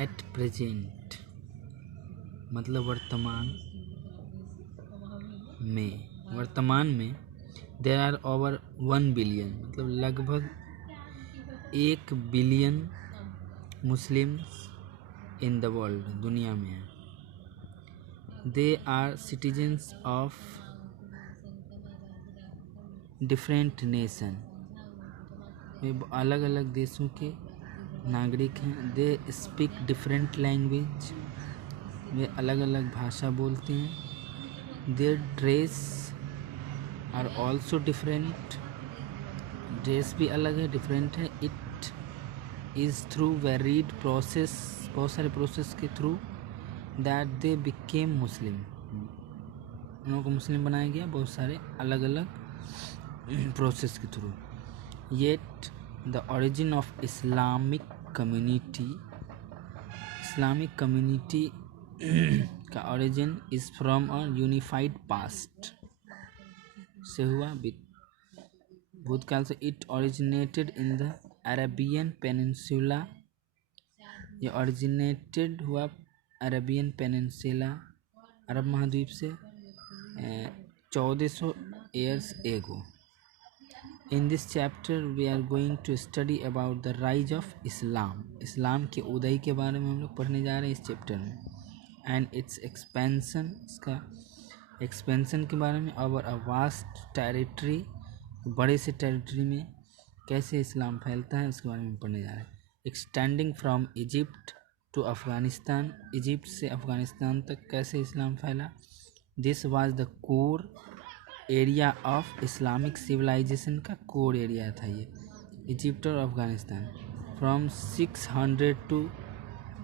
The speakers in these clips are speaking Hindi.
एट प्रेजेंट मतलब वर्तमान में देर आर ओवर 1 बिलियन मतलब लगभग 1 billion Muslims in the world दुनिया में है। They are citizens of different nation, वे अलग अलग देशों के नागरिक हैं। दे स्पीक डिफरेंट लैंग्वेज, वे अलग अलग भाषा बोलते हैं। Their dress are also different, dress भी अलग है, डिफरेंट है। It is through varied process, बहुत सारे प्रोसेस के through that they became Muslim, उन को मुस्लिम बनाया गया बहुत सारे अलग अलग प्रोसेस के through. Yet the origin of Islamic community का origin is from a unified past से हुआ भूतकाल से। It originated in the Arabian peninsula, ये ओरिजिनेटेड हुआ अरेबियन पेनिनसुला अरब महाद्वीप से 1400 years ago. In this chapter we are going to study about the rise of Islam, इस्लाम के उदय के बारे में हम लोग पढ़ने जा रहे हैं इस चैप्टर में। and its expansion, इसका एक्सपेंशन के बारे में। और a vast territory, बड़े से टेरिटरी में कैसे इस्लाम फैलता है उसके बारे में पढ़ने जा रहे हैं। Extending from Egypt to Afghanistan, Egypt से अफ़गानिस्तान तक कैसे इस्लाम फैला। This was the core area of Islamic civilisation, का कोर एरिया था ये इजिप्ट और Afghanistan. From 600 to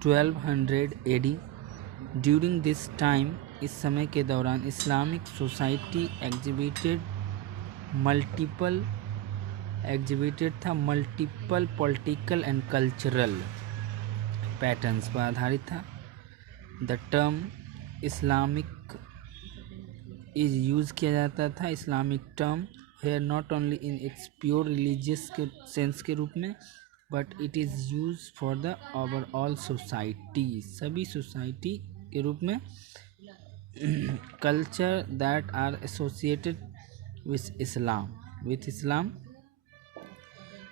1200 AD, during this time, इस समय के दौरान इस्लामिक सोसाइटी एग्जिबिटेड था multiple political and cultural patterns पर आधारित था। The term Islamic is use किया जाता था, Islamic term here not only in its pure religious के सेंस के रूप में, but it is use for the overall society, सभी सोसाइटी के रूप में। Culture that are associated with Islam,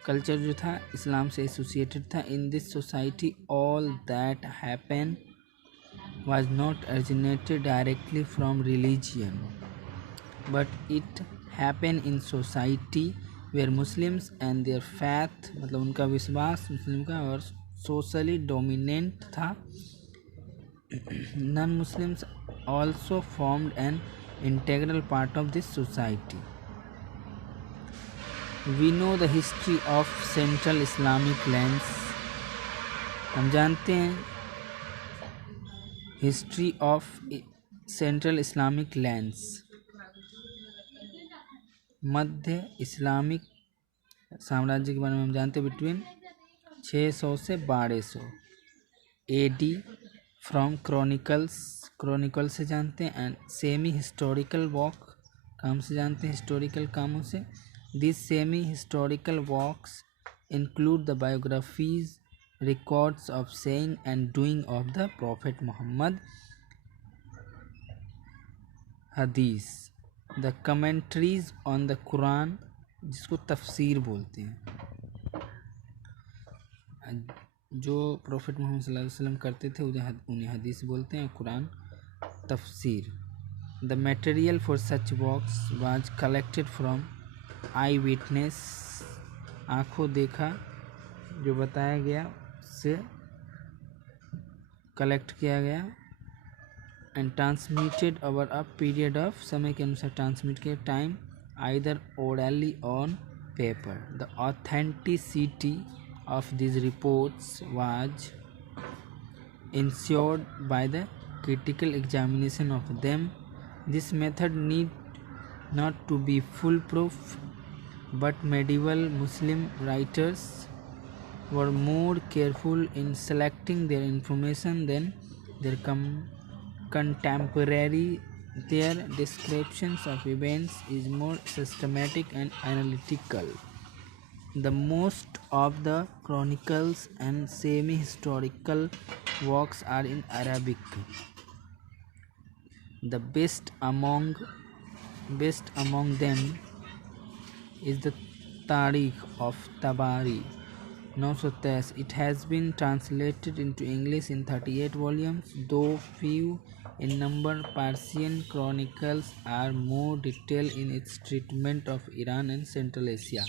culture जो था इस्लाम से एसोसिएटेड था। In this society all that happen was not originated directly from religion, but it happened in society where Muslims and their faith, मतलब उनका विश्वास मुस्लिम का और socially dominant था। Non-Muslims also formed an integral part of this society. We know the history of Central Islamic lands, हम जानते हैं history of central Islamic lands, Madhya Islamic साम्राज्य के बारे में हम जानते हैं बिटवीन 600 से 1200 AD फ्रॉम क्रॉनिकल से जानते हैं, एंड सेमी हिस्टोरिकल वॉक काम से जानते हैं, हिस्टोरिकल कामों से। This semi historical works include the biographies, records of saying and doing of the Prophet Muhammad, hadith, the commentaries on the Quran, जिसको तफसीर बोलते हैं, जो प्रॉफिट मोहम्मद सल्लल्लाहु अलैहि वसल्लम करते थे उन्हें हदीस बोलते हैं, कुरान तफसीर। The material for such works was collected from eye witness, आँखों देखा जो बताया गया से कलेक्ट किया गया, and transmitted over a period of, समय के अनुसार ट्रांसमिट किया, time either orally on paper. The authenticity of this reports was ensured by the critical examination of them. This method need not to be foolproof, but medieval Muslim writers were more careful in selecting their information than their contemporary. Their descriptions of events is more systematic and analytical. The most of the chronicles and semi-historical works are in Arabic. The best among them is the Tarikh of Tabari. Nonetheless, it has been translated into English in 38 volumes, though few in number. Persian chronicles are more detailed in its treatment of Iran and Central Asia.